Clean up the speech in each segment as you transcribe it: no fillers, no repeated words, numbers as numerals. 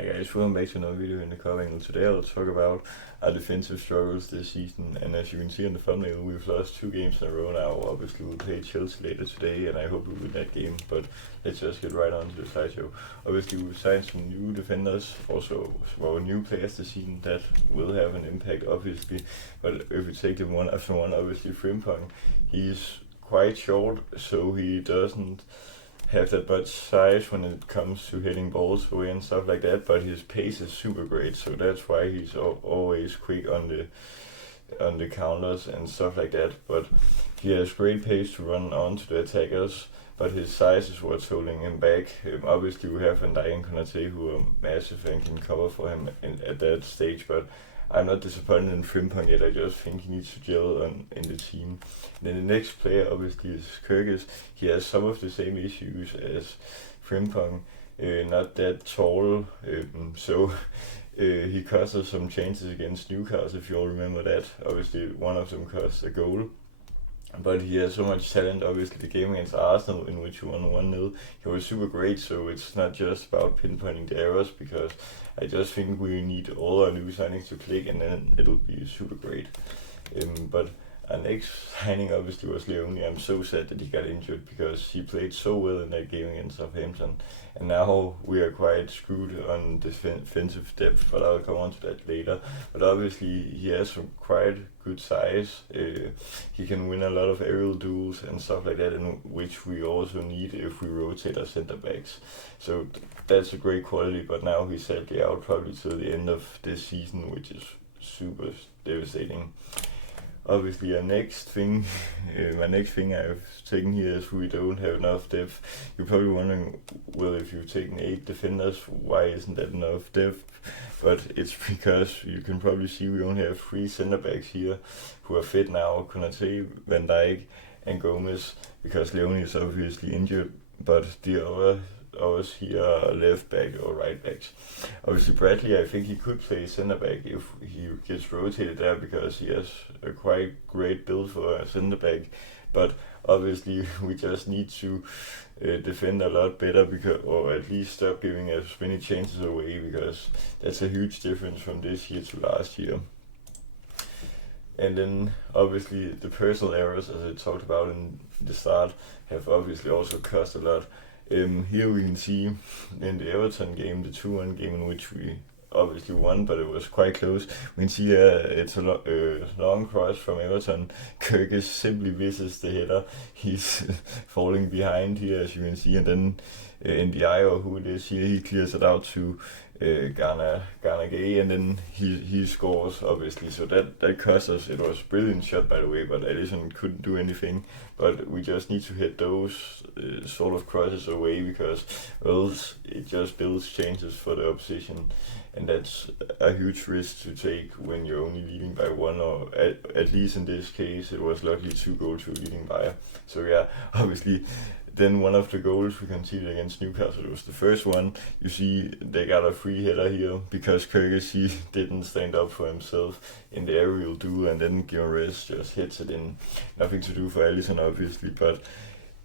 Hi guys, welcome back to another video in the cover angle. Today I'll talk about our defensive struggles this season, and as you can see on the thumbnail, we've lost 2 games in a row now. Obviously we'll play Chelsea later today, and I hope we win that game, but let's just get right on to the slideshow. Obviously we've signed some new defenders, also our new players this season that will have an impact obviously, but if we take them one after one, obviously Frimpong, he's quite short, so he doesn't have that much size when it comes to hitting balls away and stuff like that, but his pace is super great, so that's why he's always quick on the counters and stuff like that. But he has great pace to run onto the attackers, but his size is what's holding him back. Obviously we have Van Dijk and Konate who are massive and can cover for him at that stage, but I'm not disappointed in Frimpong yet. I just think he needs to gel in the team. Then the next player obviously is Kyrgios. He has some of the same issues as Frimpong, not that tall, so he cost us some chances against Newcastle, if you all remember that. Obviously one of them cost a goal. But he has so much talent. Obviously the game against Arsenal in which we won 1-0, he was super great, so it's not just about pinpointing the errors, because I just think we need all our new signings to click and then it'll be super great. But our next signing obviously was Leone. I'm so sad that he got injured because he played so well in that game against Southampton, and now we are quite screwed on defensive depth, but I'll come on to that later. But obviously he has some quite good size. He can win a lot of aerial duels and stuff like that, in which we also need if we rotate our center backs. So that's a great quality, but now he's sadly out probably till the end of this season, which is super devastating. Obviously, my next thing I've taken here is we don't have enough depth. You're probably wondering, well, if you've taken 8 defenders, why isn't that enough depth? But it's because you can probably see we only have 3 center backs here who are fit now: Konate, Van Dijk, and Gomez, because Leone is obviously injured, but the others here are left back or right backs. Obviously Bradley, I think he could play center back if he gets rotated there, because he has a quite great build for a center back, but obviously we just need to defend a lot better, because, or at least stop giving as many chances away, because that's a huge difference from this year to last year. And then obviously the personal errors, as I talked about in the start, have obviously also cost a lot. Here we can see in the Everton game, the 2-1 game in which we obviously won, but it was quite close. We can see it's a long cross from Everton. Kyrgios simply misses the header. He's falling behind here, as you can see, and then NDI, or who it is here, he clears it out to Gana Gay, and then he scores obviously. So that cost us. It was a brilliant shot, by the way, but Alisson couldn't do anything. But we just need to hit those sort of crosses away, because else it just builds chances for the opposition, and that's a huge risk to take when you're only leading by 1, or at least in this case it was luckily 2 goals we were leading by. So yeah, obviously. Then one of the goals we conceded against Newcastle, it was the first one. You see they got a free header here because Kyrgios, he didn't stand up for himself in the aerial duel, and then Guimaraes just hits it in. Nothing to do for Alisson obviously, but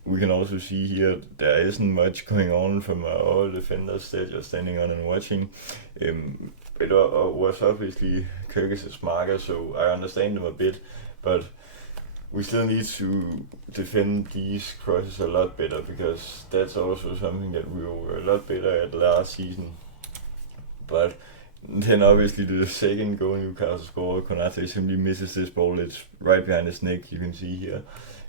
we can also see here there isn't much going on from our defenders. They're just standing on and watching. It was obviously Kyrgios' marker, so I understand them a bit, but we still need to defend these crosses a lot better, because that's also something that we were a lot better at last season. But then obviously the second goal Newcastle scored, Konate simply misses this ball. It's right behind his neck, you can see here.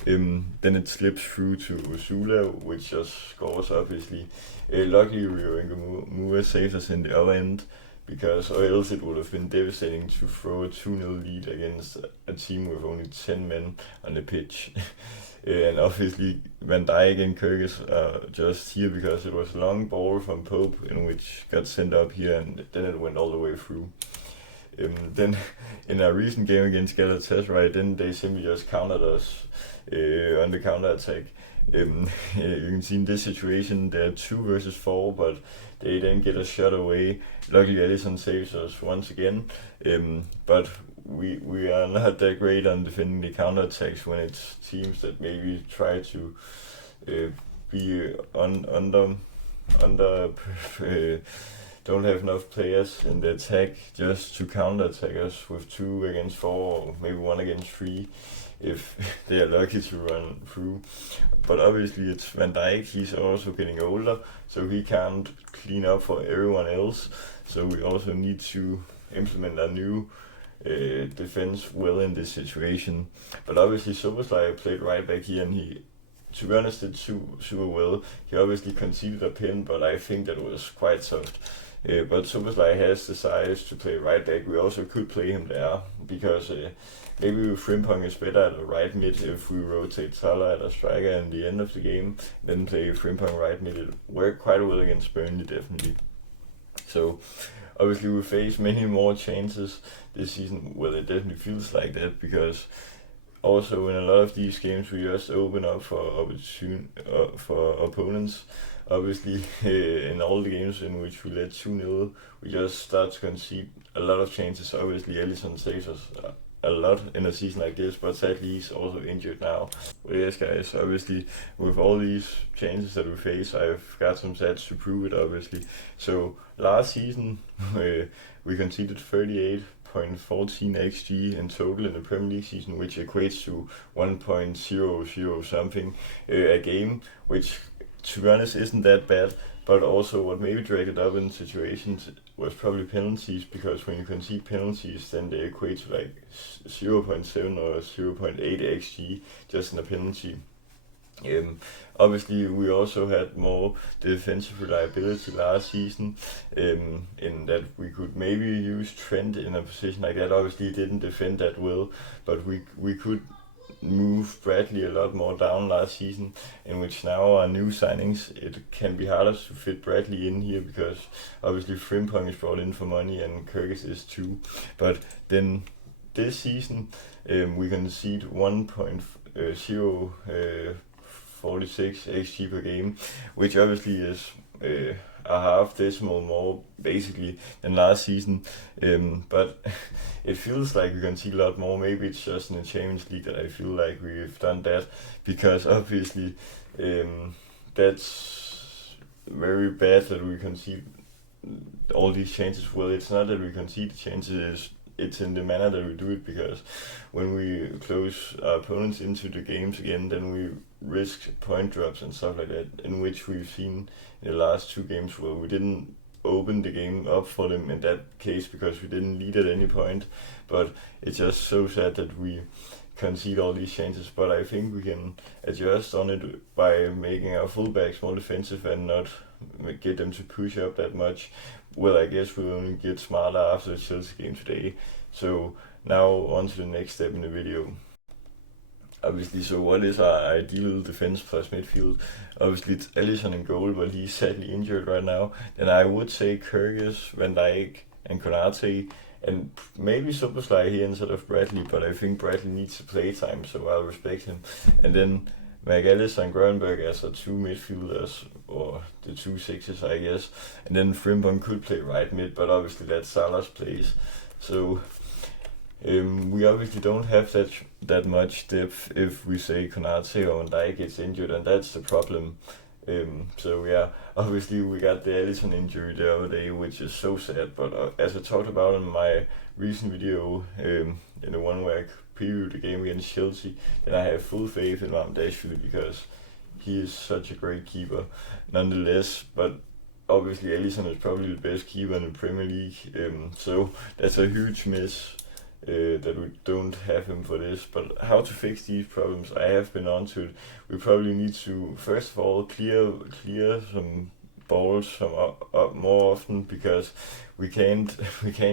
Then it slips through to Sula, which just scores obviously. Luckily Rio Ngamura saved us in the other end, because or else it would have been devastating to throw a 2-0 lead against a team with only 10 men on the pitch. And obviously Van Dijk and Kyrgios are just here because it was a long ball from Pope in which got sent up here, and then it went all the way through. Then in a recent game against Galatasaray, then they simply just countered us on the counter attack. You can see in this situation they're 2 versus 4, but they then get a shot away. Luckily Alisson saves us once again, but we are not that great on defending the counter attacks when it's teams that maybe try to be under don't have enough players in the attack just to counter attack us with 2 against 4 or maybe 1 against 3 if they are lucky to run through. But obviously it's Van Dijk, he's also getting older, so he can't clean up for everyone else. So we also need to implement a new defense well in this situation. But obviously Szoboszlai played right back here, and he, to be honest, did super well. He obviously conceded a pin, but I think that was quite soft. But Szoboszlai has the size to play right back. We also could play him there because maybe Frimpong is better at a right mid if we rotate Salah at a striker in the end of the game, then play Frimpong right mid. It worked quite well against Burnley, definitely. So obviously we face many more chances this season. Well, it definitely feels like that, because also in a lot of these games we just open up for opponents. Obviously, in all the games in which we led 2-0, we just start to concede a lot of chances. Obviously, Alisson saves us a lot in a season like this, but sadly he's also injured now. But yes, guys, obviously with all these chances that we face, I've got some stats to prove it, obviously. So last season we conceded 38.14 xG in total in the Premier League season, which equates to 1.00 something a game, which to be honest isn't that bad. But also what maybe dragged it up in situations was probably penalties, because when you concede penalties, then they equate to like 0.7 or 0.8 xG just in a penalty. Obviously we also had more defensive reliability last season, in that we could maybe use Trent in a position like that. Obviously he didn't defend that well, but we could move Bradley a lot more down last season, in which now our new signings, it can be harder to fit Bradley in here, because obviously Frimpong is brought in for money and Kyrgios is too. But then this season we concede 1.046 xG per game, which obviously is a half decimal more basically than last season, but it feels like we can see a lot more. Maybe it's just in the Champions League that I feel like we've done that, because obviously that's very bad that we concede all these chances. Well, it's not that we concede the chances, it's in the manner that we do it, because when we close our opponents into the games again, then we risk point drops and stuff like that, in which we've seen in the last 2 games where we didn't open the game up for them in that case, because we didn't lead at any point. But it's just so sad that we concede all these chances. But I think we can adjust on it by making our fullbacks more defensive and not get them to push up that much. Well, I guess we'll only get smarter after the Chelsea game today. So now on to the next step in the video. Obviously, so what is our ideal defense plus midfield? Obviously it's Alisson in goal, but he's sadly injured right now. Then I would say Kyrgios, Van Dijk and Konate, and maybe Szoboszlai here instead of Bradley, but I think Bradley needs to play time, so I'll respect him. And then McAllister and Grönberg as the 2 midfielders, or the 2 sixes, I guess. And then Frimpong could play right mid, but obviously that's Salah's place. So we obviously don't have that much depth if we say Konate or Van Dijk gets injured, and that's the problem. So yeah, obviously we got the Alisson injury the other day, which is so sad, but as I talked about in my recent video, in the one where I previewed the game against Chelsea, then I have full faith in Mamdashvili, because he is such a great keeper nonetheless. But obviously Alisson is probably the best keeper in the Premier League, so that's a huge miss that we don't have him for this. But how to fix these problems, I have been on to it. We probably need to first of all clear some balls up more often, because we can't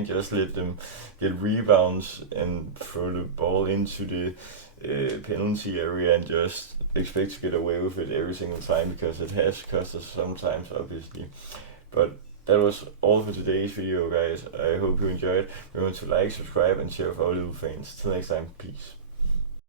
just let them get rebounds and throw the ball into the penalty area and just expect to get away with it every single time, because it has cost us sometimes, obviously. But that was all for today's video, guys. I hope you enjoyed. Remember to like, subscribe and share with our little fans. Till next time, peace.